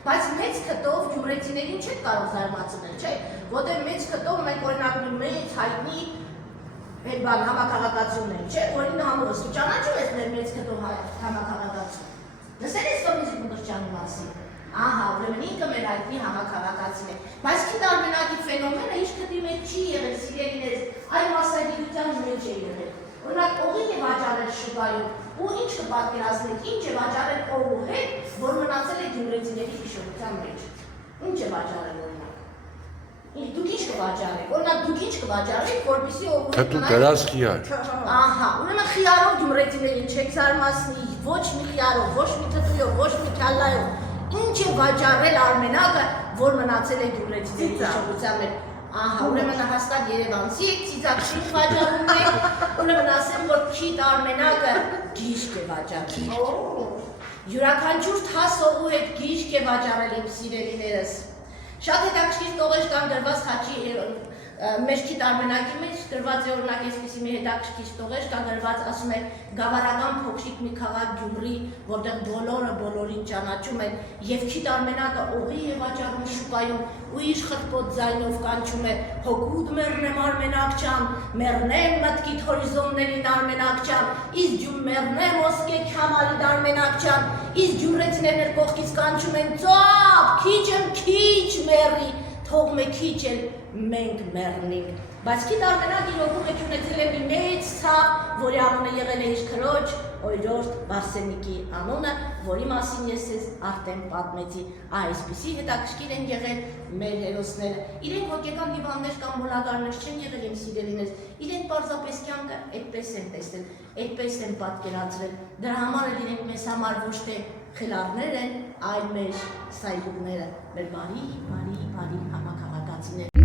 Բայց մեծ քտով գյումրեցիներին չեք կարող զարմացնել, չէ՞, որտեղ մեծ քտով մենք օրինակ մի մեծ հայտնի բան համակարգացիություն չէ, որին համոզս ճանաչում ես մեր մեծ քտով համակարգացիություն։ Լսել ես Տոմիս Մունդրչյանի մասին։ Ահա, ուրեմն ինքը մեր հայտնի համակարգացին է։ Բայց քիչ արմենակի ֆենոմենը ինչ քտի մեջ չի եղել սիրելիներս, այլ մասնագիտության մեջ է եղել։ Օրինակ օղին է վաճառել շուկայում, ու ինչ կպատկերացնեք, ինչ է վաճառել օղու հետ, որ մնացել է գյումրեցիների հիշողության մեջ։ Ինչ է վաճառել օրինակ։ Դուք ինչ կվաճառեք, օրինակ դուք ինչ կվաճառեք, որպեսզի օղու հետ Դու դրած խիար։ Ահա, ուրեմն խիարով գյումրեցիներին չեք զարմացնի, ոչ մի խիարով, ոչ մի թթույով, ոչ մի քյալայով։ Ինչ է վաճառել Արմենակը, որ մնացել է գյումրեցիների հիշողության մեջ։ Ահա, ուրեմն հաստատ Երևանցի եք, ծիծաղ վաճառում եք, ուրեմն ասեմ, որ քիչ Արմենակը գիշկ է վաճառել։ Յուրաքանչյուր 10 օղու հետ գիշկ է վաճառել իմ սիրելիներս։ Շատ հետաքրքիր տողեր կան դրված խաչի մեր քիչ Արմենակի մեջ դրված է օրինակ այսպիսի մի հետաքրքիր տողեր կա դրված ասում է գավառական փոքրիկ մի քաղաք Գյումրի, որտեղ բոլորը բոլորին ճանաչում են եւ քիչ Արմենակը օղի է վաճառում շուկայում ու իր խրտպոտ ձայնով կանչում է հոգուտ մեռնեմ Արմենակ ջան, մեռնեմ մտքիդ հորիզոններին Արմենակ ջան, իսկ ջուն մեռնեմ ոսկե քամալիդ Արմենակ ջան, իսկ գյումրեցիներն կողքից կանչում են ծոպ, քիչ մեռի, թող մեկ քիչ էլ մենք մեռնենք։ Բայց քիչ Արմենակ իր օգում է ունեցել է մի մեծ ցավ, որի անունը եղել է իր քրոջ Օրիորդ Բարսենիկի անունը, որի մասին ես ես արդեն պատմեցի։ Այսպիսի հետաքրքիր են եղել մեր հերոսները։ Իրենք հոգեկան հիվանդներ կամ մոլագարներ չեն եղել իմ սիրելիներս, իրենք պարզապես կյանքը այդպես են տեսել, այդպես են պատկերացրել։ Դրա համար էլ իրենք մեզ համար ոչ թե խելառներ են, այլ մեր սայրուկները, մեր բարի համակարգացիներ։